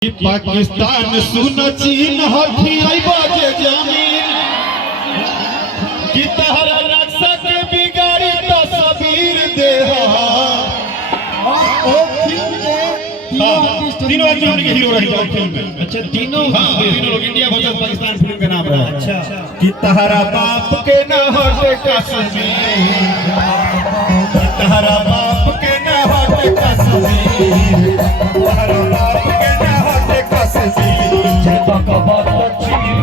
पाकिस्तान सुन चीन हठी बाजे जमीन कि तहरा रक्षा के बिगाड़ी तस्वीर दे तीनों एक्टर के हीरो रहे जाओ फिल्म में। अच्छा तीनों तीनों लोग इंडिया वर्सेस पाकिस्तान फिल्म का नाम रहा। अच्छा कि तहरा बाप के न हटे कश्मीर, तहरा बाप के न हटे कश्मीर, तहरा बाप के न हटे कश्मीर जे बकवास चीर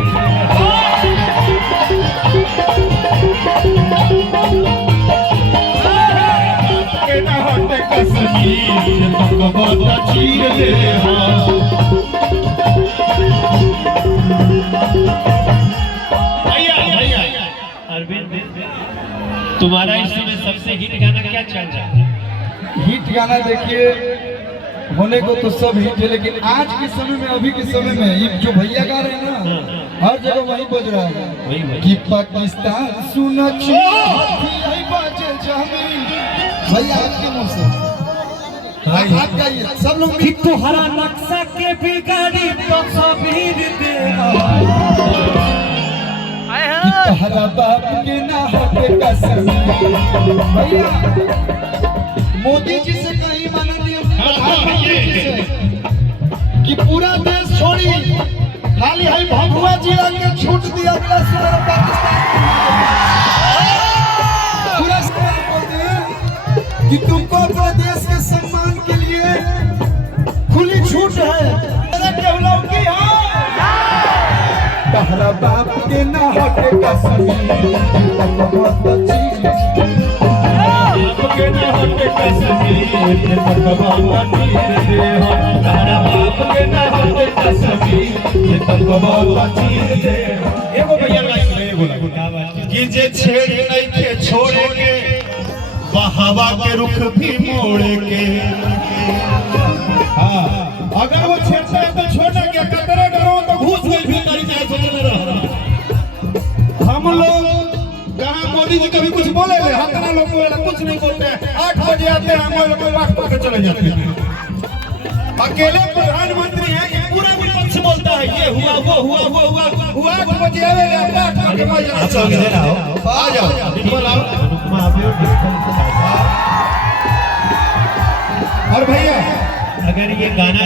के न हटे कश्मीर जे बकवास चीर दे अरविंद, तुम्हारा इस समय सबसे हिट गाना क्या चल रहा है? हिट गाना देखिए होने को तो सब हिट है, लेकिन आज के समय में अभी के समय में ये जो भैया गा रहे हैं ना, हर जगह वही बज रहा है कि पाकिस्तान सुनो भैया आपके मुंह से आप गाइए सब लोग। कि तुम्हारा नक्शा के बिगाड़ी तस्वीर दे कि तहरा बाप के ना हटे कश्मीर। भैया मोदी जी से कहीं माननीय प्रधानमंत्री जी से कि पूरा देश छोड़ी खाली है भभुआ जिला के छूट दिया पूरा कि तुमको अपने देश के सम्मान के लिए खुली छूट है। तहरा बाप के ना हटे कश्मीर के न हटे कश्मीर जे बकवास चीर दे तहरा बाप के न हटे कश्मीर जे बकवास चीर दे। एगो भैया लाइन में एगो कि जे छेड़ नहीं के छोड़े के बहावा के रुख भी मोड़े के। हां अगर वो छेड़ता है तो छोड़ना क्या, कतरे डरो तो घुस गई भीतर चाहे सोचने रह। हम लोग कहाँ मोदी जी कभी कुछ बोले ले, हतना लोग कुछ नहीं बोलते हैं। 8 बजे आते हैं, हम लोग वाट पा के चले जाते हैं। अकेले प्रधानमंत्री हैं कि पूरा विपक्ष बोलता है ये हुआ वो हुआ वो हुआ 8 बजे आवे 8 बजे आप लोग इधर आओ, आ जाओ और भैया अगर ये गाना